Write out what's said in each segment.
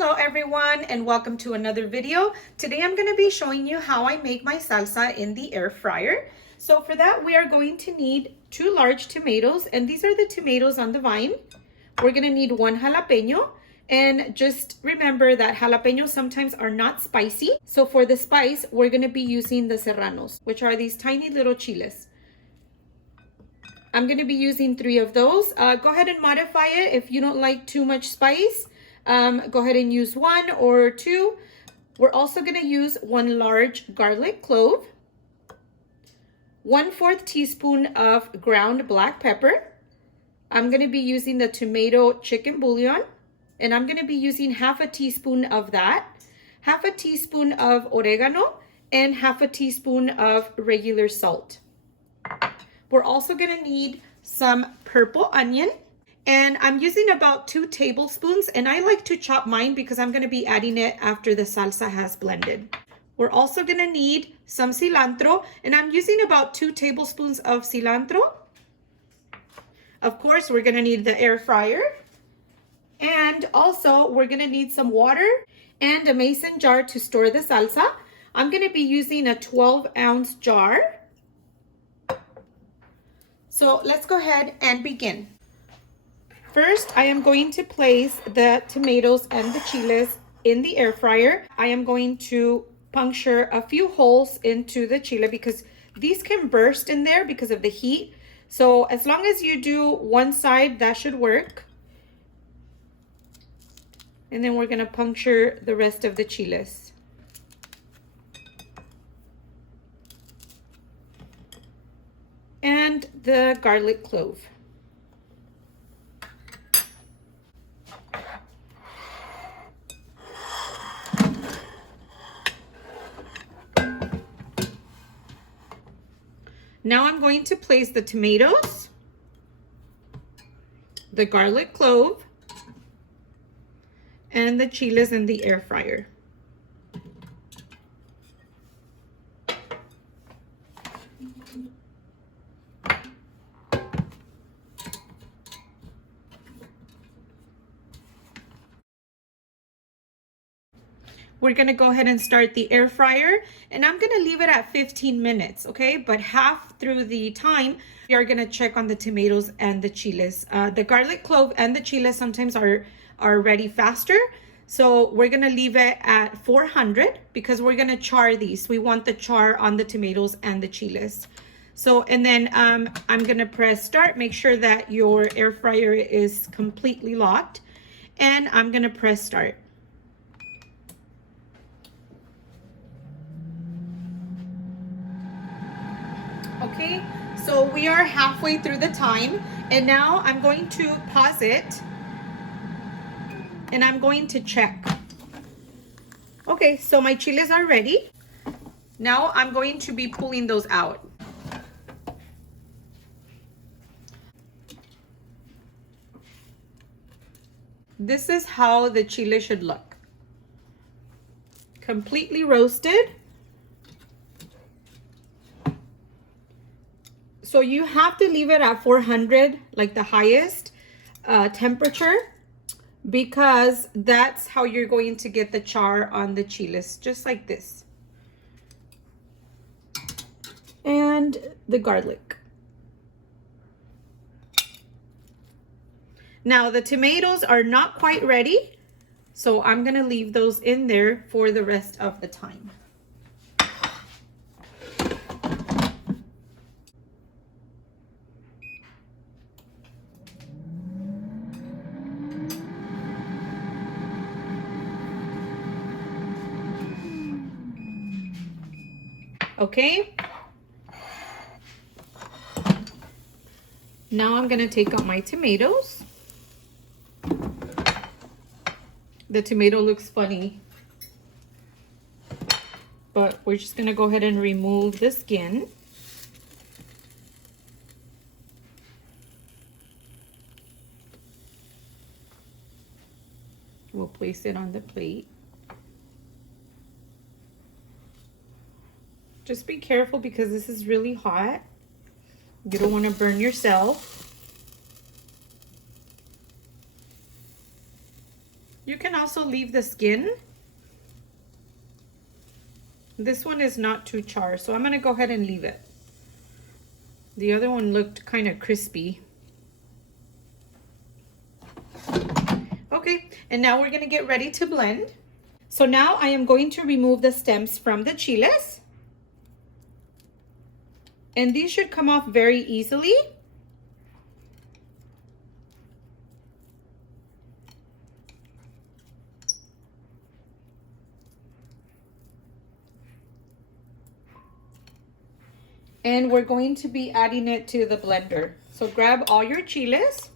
Hello everyone and welcome to another video. Today I'm going to be showing you how I make my salsa in the air fryer. So for that we are going to need 2 large tomatoes, and these are the tomatoes on the vine. We're going to need 1 jalapeno, and just remember that jalapenos sometimes are not spicy. So for the spice we're going to be using the serranos, which are these tiny little chiles. I'm going to be using 3 of those. Go ahead and modify it if you don't like too much spice. Go ahead and use 1 or 2. We're also going to use 1 large garlic clove, 1/4 teaspoon of ground black pepper. I'm going to be using the tomato chicken bouillon, and I'm going to be using 1/2 teaspoon of that, 1/2 teaspoon of oregano, and 1/2 teaspoon of regular salt. We're also going to need some purple onion, and I'm using about 2 tablespoons, and I like to chop mine because I'm going to be adding it after the salsa has blended. We're also going to need some cilantro, and I'm using about 2 tablespoons of cilantro. Of course, we're going to need the air fryer, and also we're going to need some water and a mason jar to store the salsa. I'm going to be using a 12-ounce jar. So let's go ahead and begin. First, I am going to place the tomatoes and the chiles in the air fryer. I am going to puncture a few holes into the chile because these can burst in there because of the heat. So as long as you do one side, that should work. And then we're going to puncture the rest of the chiles. And the garlic clove. Now I'm going to place the tomatoes, the garlic clove, and the chiles in the air fryer. We're going to go ahead and start the air fryer, and I'm going to leave it at 15 minutes, okay? But half through the time, we are going to check on the tomatoes and the chiles. The garlic clove and the chiles sometimes are ready faster. So we're going to leave it at 400 because we're going to char these. We want the char on the tomatoes and the chiles. So, and then I'm going to press start. Make sure that your air fryer is completely locked. And I'm going to press start. Okay, so we are halfway through the time, and now I'm going to pause it and I'm going to check. Okay, so my chiles are ready. Now I'm going to be pulling those out. This is how the chile should look. Completely roasted. So you have to leave it at 400, like the highest temperature, because that's how you're going to get the char on the chiles, just like this. And the garlic. Now the tomatoes are not quite ready, so I'm gonna leave those in there for the rest of the time. Okay, now I'm gonna take out my tomatoes. The tomato looks funny, but we're just gonna go ahead and remove the skin. We'll place it on the plate. Just be careful because this is really hot. You don't want to burn yourself. You can also leave the skin. This one is not too charred, so I'm gonna go ahead and leave it. The other one looked kind of crispy. Okay, and now we're gonna get ready to blend. So now I am going to remove the stems from the chiles. And these should come off very easily. And we're going to be adding it to the blender. So grab all your chiles,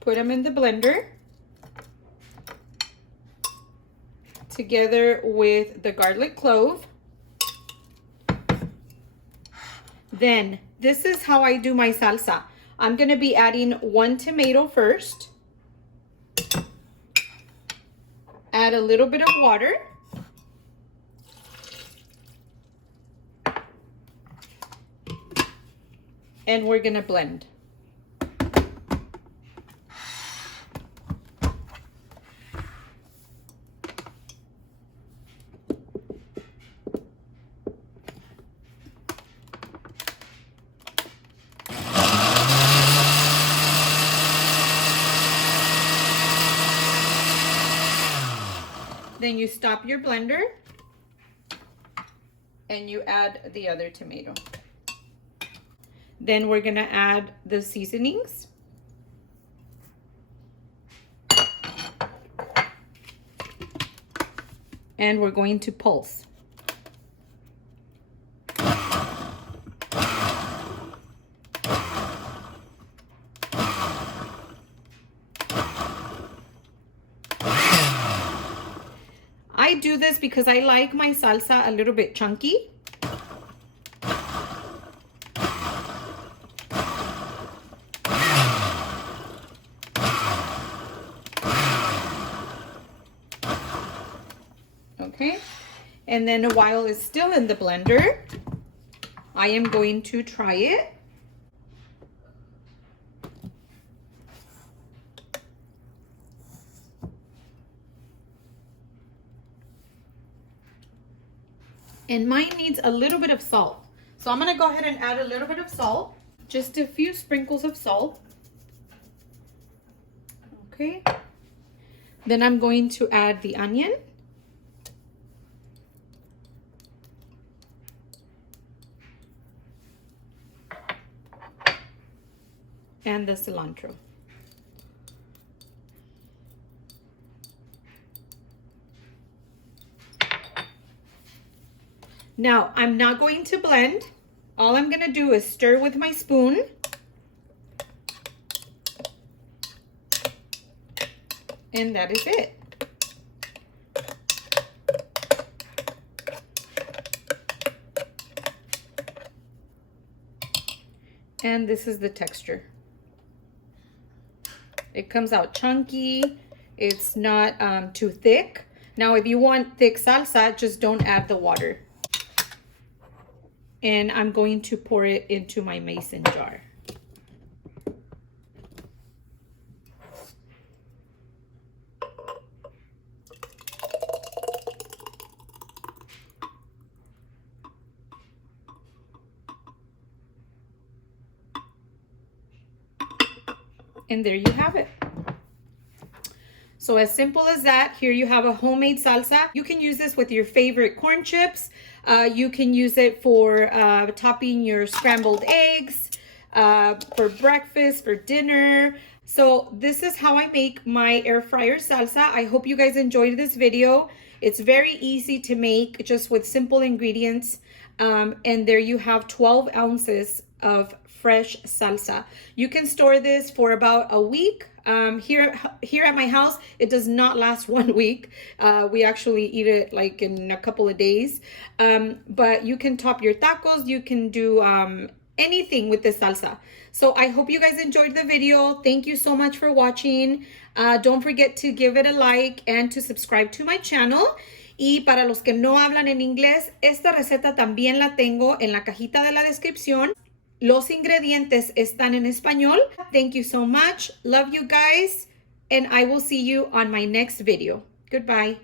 put them in the blender, together with the garlic clove. Then, this is how I do my salsa. I'm gonna be adding 1 tomato first. Add a little bit of water. And we're gonna blend. Then you stop your blender and you add the other tomato. Then we're gonna add the seasonings. And we're going to pulse. I do this because I like my salsa a little bit chunky. Okay, and then while it's still in the blender, I am going to try it. And mine needs a little bit of salt. So I'm gonna go ahead and add a little bit of salt. Just a few sprinkles of salt. Okay. Then I'm going to add the onion. And the cilantro. Now, I'm not going to blend. All I'm gonna do is stir with my spoon. And that is it. And this is the texture. It comes out chunky. It's not too thick. Now, if you want thick salsa, just don't add the water. And I'm going to pour it into my mason jar. And there you have it. So as simple as that, here you have a homemade salsa. You can use this with your favorite corn chips. You can use it for topping your scrambled eggs, for breakfast, for dinner. So this is how I make my air fryer salsa. I hope you guys enjoyed this video. It's very easy to make, just with simple ingredients. And there you have 12 ounces of fresh salsa. You can store this for about a week. Here at my house, it does not last 1 week. We actually eat it like in a couple of days. But you can top your tacos. You can do anything with this salsa. So I hope you guys enjoyed the video. Thank you so much for watching. Don't forget to give it a like and to subscribe to my channel. Y para los que no hablan en inglés, esta receta también la tengo en la cajita de la descripción. Los ingredientes están en español. Thank you so much. Love you guys. and I will see you on my next video. Goodbye.